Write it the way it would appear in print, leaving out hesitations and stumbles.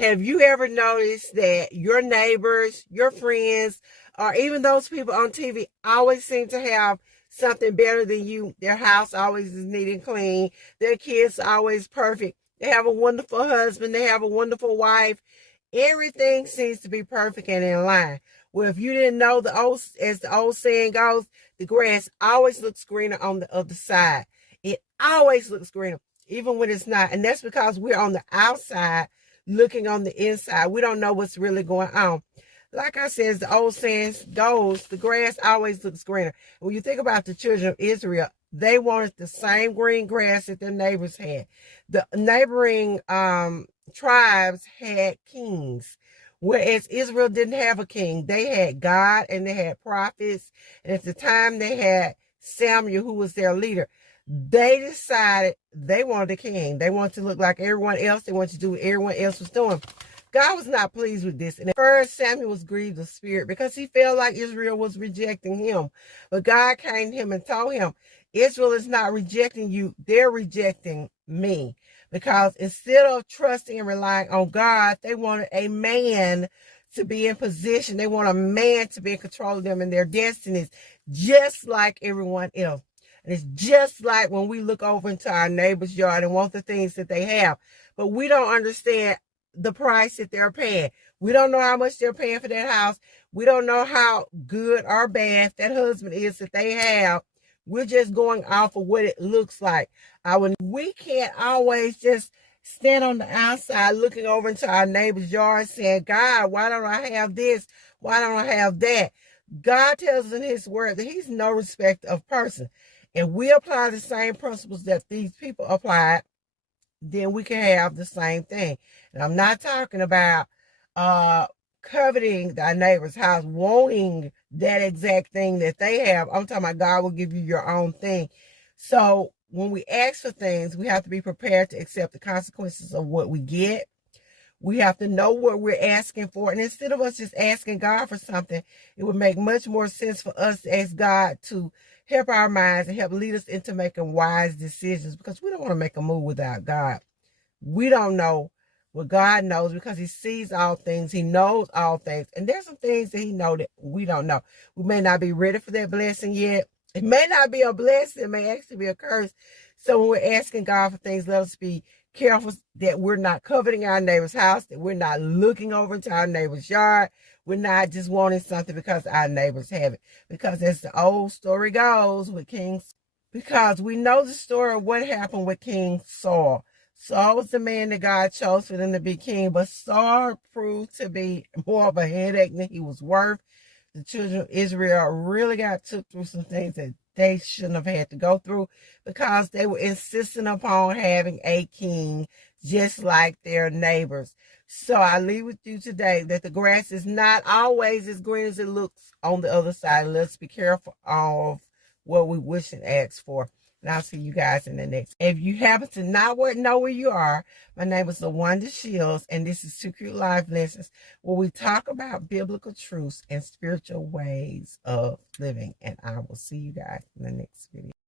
Have you ever noticed that your neighbors, your friends, or even those people on TV always seem to have something better than you? Their house always is neat and clean. Their kids are always perfect. They have a wonderful husband. They have a wonderful wife. Everything seems to be perfect and in line. Well, if you didn't know, as the old saying goes, the grass always looks greener on the other side. It always looks greener, even when it's not. And that's because we're on the outside looking on the inside. We don't know what's really going on. Like I said, as the old saying goes, the grass always looks greener. When you think about the children of Israel, they wanted the same green grass that their neighbors had. The neighboring tribes had kings, whereas Israel didn't have a king. They had God and they had prophets. And at the time they had Samuel, who was their leader. They decided they wanted a king. They wanted to look like everyone else. They wanted to do what everyone else was doing. God was not pleased with this. And at first, Samuel was grieved of spirit because he felt like Israel was rejecting him. But God came to him and told him, Israel is not rejecting you. They're rejecting me. Because instead of trusting and relying on God, they wanted a man to be in position. They want a man to be in control of them and their destinies, just like everyone else. And it's just like when we look over into our neighbor's yard and want the things that they have. But we don't understand the price that they're paying. We don't know how much they're paying for that house. We don't know how good or bad that husband is that they have. We're just going off of what it looks like. We can't always just stand on the outside looking over into our neighbor's yard saying, God, why don't I have this? Why don't I have that? God tells us in his word that he's no respecter of person. And we apply the same principles that these people applied, then we can have the same thing. And I'm not talking about coveting thy neighbor's house, wanting that exact thing that they have. I'm talking about God will give you your own thing. So when we ask for things, we have to be prepared to accept the consequences of what we get. We have to know what we're asking for. And instead of us just asking God for something, it would make much more sense for us to ask God to help our minds and help lead us into making wise decisions, because we don't want to make a move without God. We don't know what God knows because he sees all things. He knows all things. And there's some things that he knows that we don't know. We may not be ready for that blessing yet. It may not be a blessing. It may actually be a curse. So when we're asking God for things, let us be careful that we're not coveting our neighbor's house, that we're not looking over into our neighbor's yard. We're not just wanting something because our neighbors have it. Because as the old story goes with kings, because we know the story of what happened with King Saul. Saul was the man that God chose for them to be king, but Saul proved to be more of a headache than he was worth. The children of Israel really got took through some things that they shouldn't have had to go through because they were insisting upon having a king just like their neighbors. So I leave with you today that the grass is not always as green as it looks on the other side. Let's be careful of what we wish and ask for. And I'll see you guys in the next. If you happen to not know where you are, my name is LaWanda Shields, and this is Two Cute Life Lessons, where we talk about biblical truths and spiritual ways of living. And I will see you guys in the next video.